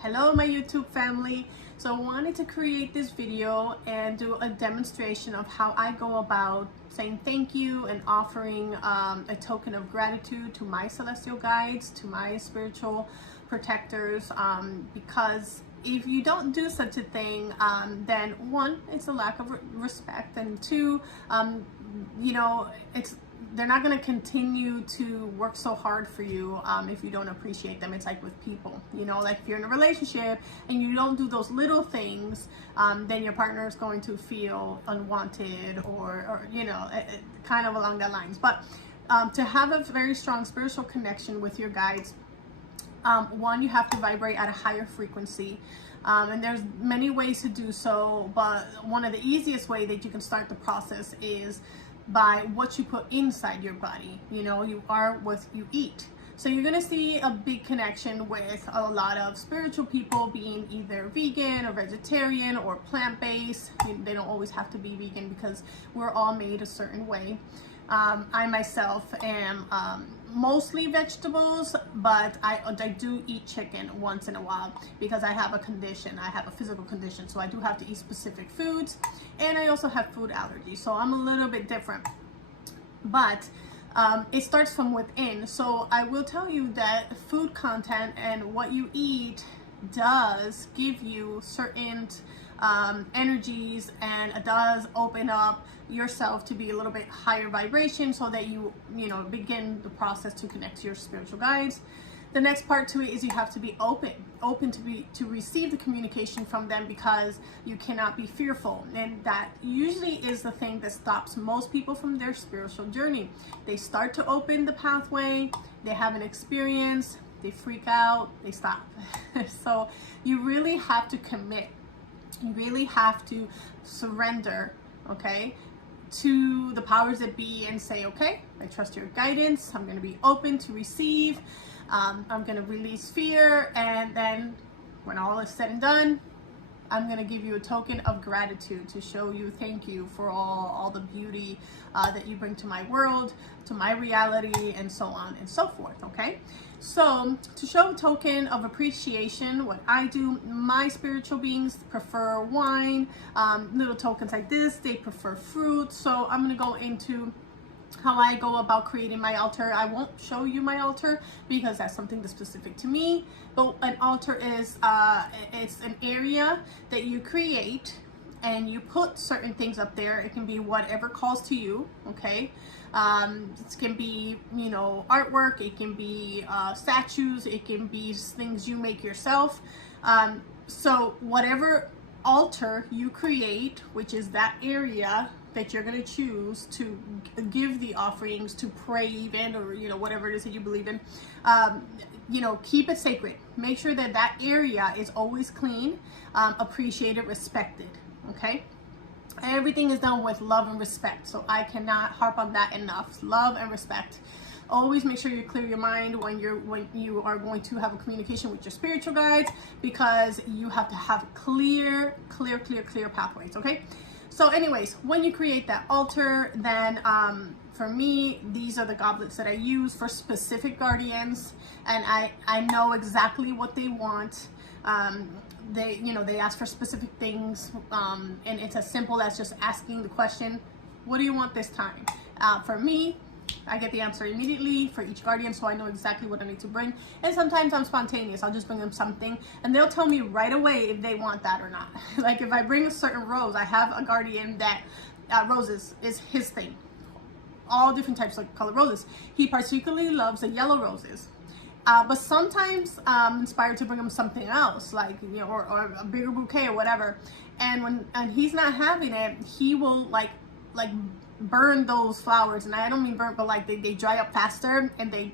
Hello my YouTube family. So I wanted to create this video and do a demonstration of how I go about saying thank you and offering a token of gratitude to my celestial guides, to my spiritual protectors, because if you don't do such a thing, then one, it's a lack of respect, and two, they're not going to continue to work so hard for you if you don't appreciate them. It's like with people, like if you're in a relationship and you don't do those little things, then your partner is going to feel unwanted or kind of along that lines. But to have a very strong spiritual connection with your guides, one, you have to vibrate at a higher frequency. And there's many ways to do so, but one of the easiest way that you can start the process is by what you put inside your body. You are what you eat. So you're gonna see a big connection with a lot of spiritual people being either vegan or vegetarian or plant-based. They don't always have to be vegan because we're all made a certain way. I myself am mostly vegetables, but I do eat chicken once in a while because I have a condition. I have a physical condition, so I do have to eat specific foods, and I also have food allergies, so I'm a little bit different. But it starts from within. So I will tell you that food content and what you eat does give you certain energies, and it does open up yourself to be a little bit higher vibration so that you begin the process to connect to your spiritual guides. The next part to it is you have to be open to receive the communication from them, because you cannot be fearful, and that usually is the thing that stops most people from their spiritual journey. They start to open the pathway, they have an experience, they freak out, they stop. So you really have to commit. You really have to surrender, okay, to the powers that be, and say, okay, I trust your guidance. I'm going to be open to receive. I'm going to release fear, and then when all is said and done, I'm going to give you a token of gratitude to show you thank you for all the beauty that you bring to my world, to my reality, and so on and so forth, okay? So to show a token of appreciation, what I do, my spiritual beings prefer wine, little tokens like this, they prefer fruit. So I'm going to go into how I go about creating my altar. I won't show you my altar because that's something that's specific to me, but an altar is it's an area that you create and you put certain things up there. It can be whatever calls to you, okay? It can be, artwork, it can be statues, it can be things you make yourself. So whatever altar you create, which is that area that you're going to choose to give the offerings, to pray even, or whatever it is that you believe in, keep it sacred. Make sure that that area is always clean, appreciated, respected, okay? Everything is done with love and respect, so I cannot harp on that enough. Love and respect. Always make sure you clear your mind when you are going to have a communication with your spiritual guides, because you have to have clear pathways, okay? So anyways, when you create that altar, then for me, these are the goblets that I use for specific guardians, and I know exactly what they want. They ask for specific things, and it's as simple as just asking the question, what do you want this time? For me, I get the answer immediately for each guardian, so I know exactly what I need to bring. And sometimes I'm spontaneous. I'll just bring them something, and they'll tell me right away if they want that or not. Like if I bring a certain rose, I have a guardian that roses is his thing. All different types of color roses. He particularly loves the yellow roses. But sometimes I'm inspired to bring him something else, like, or a bigger bouquet or whatever. And when he's not having it, he will like burn those flowers. And I don't mean burn, but like they dry up faster, and they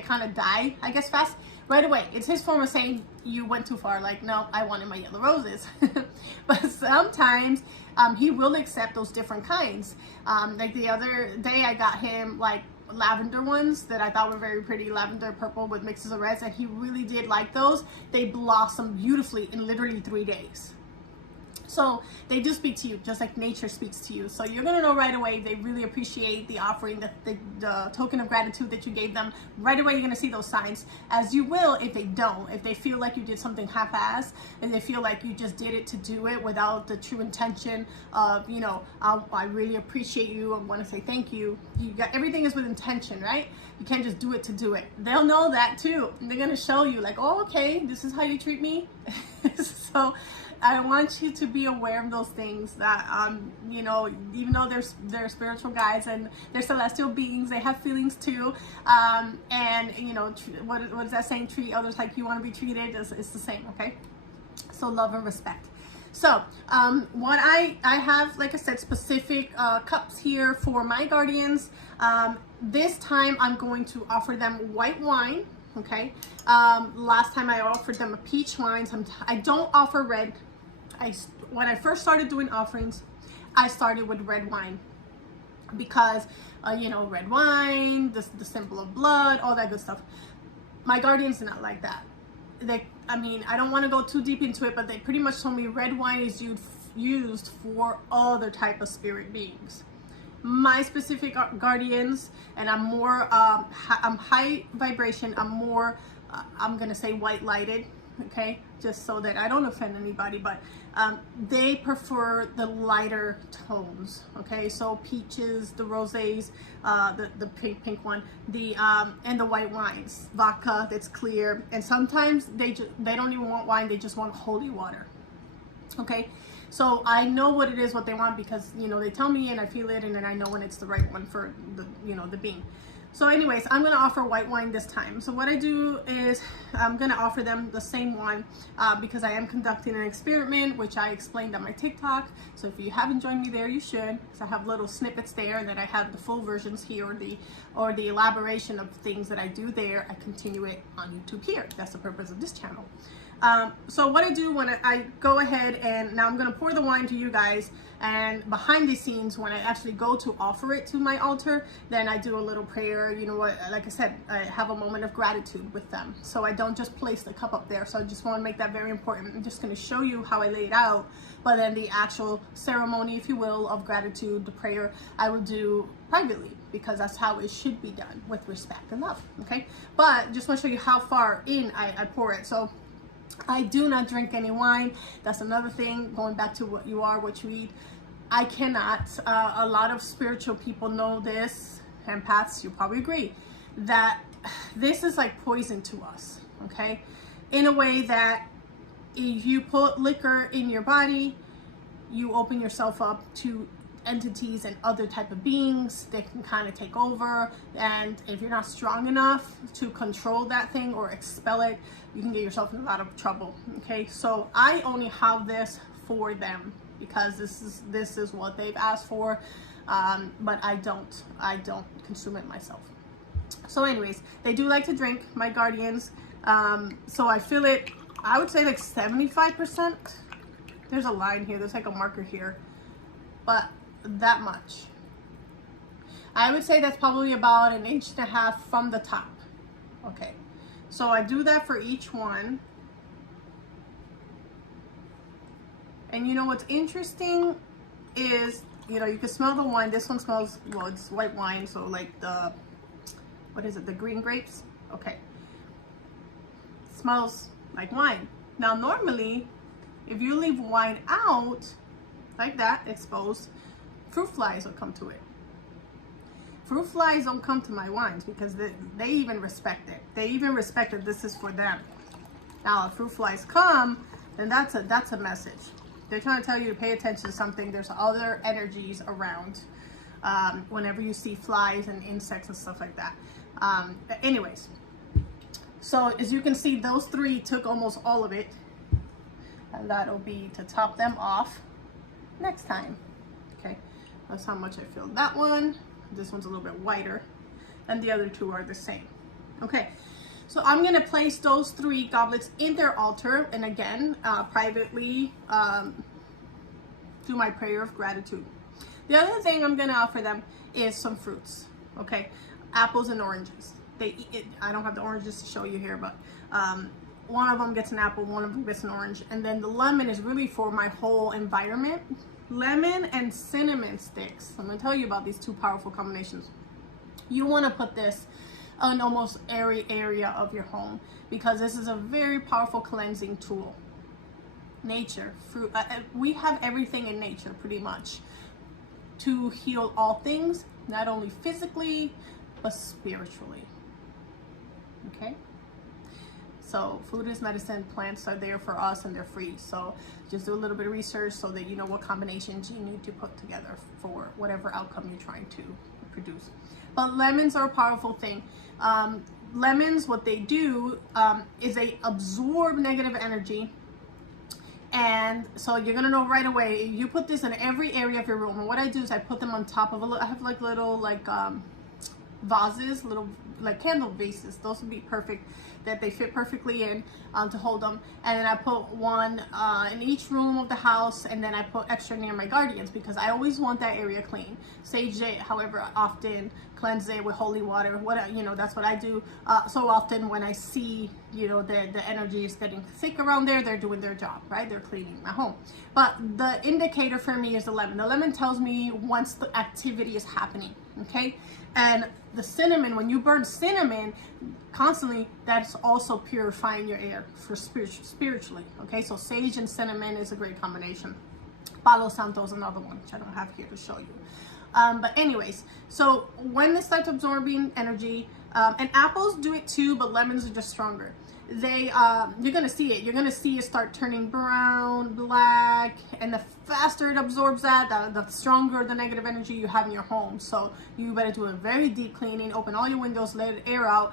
kind of die, I guess, fast right away. It's his form of saying you went too far. Like, no, I wanted my yellow roses. But sometimes he will accept those different kinds. Like the other day I got him like lavender ones that I thought were very pretty, lavender purple with mixes of reds, and he really did like those. They blossomed beautifully in literally 3 days. So they do speak to you just like nature speaks to you. So you're gonna know right away they really appreciate the offering, the token of gratitude that you gave them. Right away you're gonna see those signs, as you will if they don't. If they feel like you did something half-assed and they feel like you just did it to do it without the true intention of, you know, I really appreciate you, I want to say thank you. You got, everything is with intention, right? You can't just do it to do it. They'll know that too. And they're gonna show you like, oh, okay, this is how you treat me. So I want you to be aware of those things that, you know, even though they're spiritual guides and they're celestial beings, they have feelings too. And, you know, what is that saying? Treat others like you want to be treated. It's the same, okay? So love and respect. So what I have, like I said, specific cups here for my guardians. This time I'm going to offer them white wine. Okay. Last time I offered them a peach wine. I don't offer red. When I first started doing offerings, I started with red wine because, you know, red wine, the symbol of blood, all that good stuff. My guardians are not like that. I mean, I don't want to go too deep into it, but they pretty much told me red wine is used for other type of spirit beings. My specific guardians, and I'm more, I'm high vibration, I'm more, I'm going to say white lighted, okay, just so that I don't offend anybody, but they prefer the lighter tones, okay, so peaches, the rosés, the pink one, and the white wines, vodka that's clear, and sometimes they don't even want wine, they just want holy water, okay. So I know what it is, what they want, because, you know, they tell me and I feel it, and then I know when it's the right one for the, you know, the being. So anyways, I'm going to offer white wine this time. So what I do is I'm going to offer them the same one because I am conducting an experiment, which I explained on my TikTok. So if you haven't joined me there, you should. So I have little snippets there, and then I have the full versions here, or the elaboration of things that I do there. I continue it on YouTube here. That's the purpose of this channel. So what I do when I go ahead, and now I'm going to pour the wine to you guys, and behind the scenes when I actually go to offer it to my altar, then I do a little prayer. You know what, like I said, I have a moment of gratitude with them, so I don't just place the cup up there. So I just want to make that very important. I'm just going to show you how I lay it out, but then the actual ceremony, if you will, of gratitude, the prayer, I will do privately, because that's how it should be done, with respect and love, okay? But just want to show you how far in I pour it. So I do not drink any wine. That's another thing, going back to what you are, what you eat. I cannot. A lot of spiritual people know this, empaths, you'll probably agree, that this is like poison to us, okay? In a way that if you put liquor in your body, you open yourself up to entities and other type of beings that can kind of take over, and if you're not strong enough to control that thing or expel it, you can get yourself in a lot of trouble, okay? So I only have this for them because this is what they've asked for, but I don't consume it myself. So anyways, they do like to drink, my guardians, so I fill it, I would say like 75%. There's a line here, there's like a marker here, but that much. I would say that's probably about 1.5 inches from the top. Okay, so I do that for each one. And you know what's interesting is, you know, you can smell the wine. This one smells, well, it's white wine, so like the, what is it, the green grapes? Okay, it smells like wine. Now normally, if you leave wine out like that, exposed, fruit flies will come to it. Fruit flies don't come to my wines because they even respect it. They even respect that this is for them. Now, if fruit flies come, then that's a message. They're trying to tell you to pay attention to something. There's other energies around whenever you see flies and insects and stuff like that. Anyways, so as you can see, those three took almost all of it. And that'll be to top them off next time. Okay, that's how much I filled that one. This one's a little bit whiter, and the other two are the same. Okay, so I'm gonna place those 3 goblets in their altar, and again, privately do my prayer of gratitude. The other thing I'm gonna offer them is some fruits. Okay, apples and oranges. They eat it. I don't have the oranges to show you here, but one of them gets an apple, one of them gets an orange, and then the lemon is really for my whole environment. Lemon and cinnamon sticks. I'm gonna tell you about these two powerful combinations. You want to put this on almost every area of your home because this is a very powerful cleansing tool. Nature, fruit, we have everything in nature pretty much to heal all things, not only physically but spiritually. Okay, so food is medicine, plants are there for us and they're free, so just do a little bit of research so that you know what combinations you need to put together for whatever outcome you're trying to produce. But lemons are a powerful thing. Lemons, what they do is they absorb negative energy. And so you're gonna know right away. You put this in every area of your room. And what I do is I put them on top of I have like little vases, little like candle vases. Those would be perfect, that they fit perfectly in to hold them. And then I put one in each room of the house, and then I put extra near my guardians because I always want that area clean. Sage it, however often, cleanse it with holy water. What, you know, that's what I do so often when I see, you know, the energy is getting thick around there. They're doing their job, right? They're cleaning my home. But the indicator for me is the lemon. The lemon tells me once the activity is happening, okay? And the cinnamon, when you burn cinnamon constantly, that's also purifying your air for spiritually, okay? So sage and cinnamon is a great combination. Palo Santo is another one, which I don't have here to show you. But anyways, so when they start absorbing energy, and apples do it too, but lemons are just stronger. They, you're gonna see it. You're gonna see it start turning brown, black, and the faster it absorbs that, the stronger the negative energy you have in your home. So you better do a very deep cleaning, open all your windows, let it air out,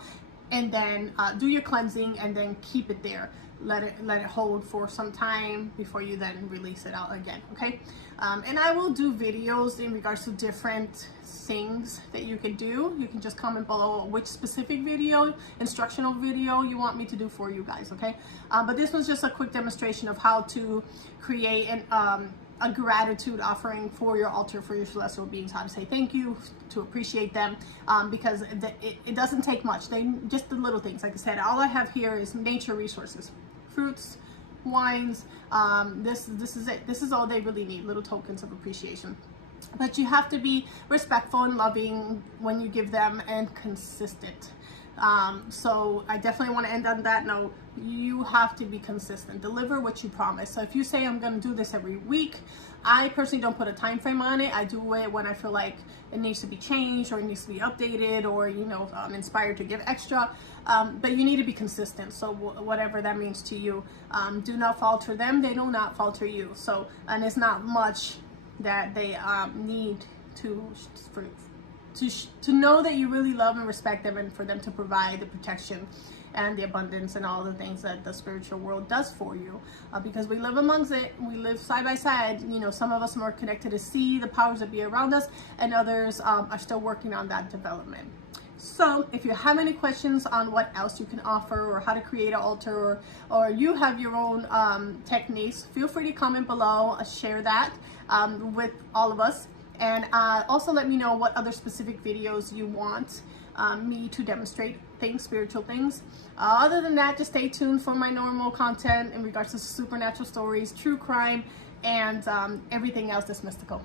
and then do your cleansing, and then keep it there. Let it hold for some time before you then release it out again, okay? And I will do videos in regards to different things that you can do. You can just comment below which specific video, instructional video you want me to do for you guys, okay? But this was just a quick demonstration of how to create a gratitude offering for your altar, for your celestial beings, how to say thank you, to appreciate them, because it doesn't take much. Just the little things. Like I said, all I have here is nature resources, fruits, wines. This is it. This is all they really need, little tokens of appreciation. But you have to be respectful and loving when you give them, and consistent. So I definitely want to end on that note. You have to be consistent. Deliver what you promise. So if you say I'm going to do this every week, I personally don't put a time frame on it. I do it when I feel like it needs to be changed, or it needs to be updated, or, you know, I'm inspired to give extra. But you need to be consistent. So whatever that means to you, do not falter them. They do not falter you. So, and it's not much that they need to know that you really love and respect them, and for them to provide the protection and the abundance and all the things that the spiritual world does for you, because we live amongst it. We live side by side. You know, some of us are more connected to see the powers that be around us, and others are still working on that development. So if you have any questions on what else you can offer, or how to create an altar, or you have your own techniques, feel free to comment below, share that with all of us. And also let me know what other specific videos you want me to demonstrate things, spiritual things. Other than that, just stay tuned for my normal content in regards to supernatural stories, true crime, and everything else that's mystical.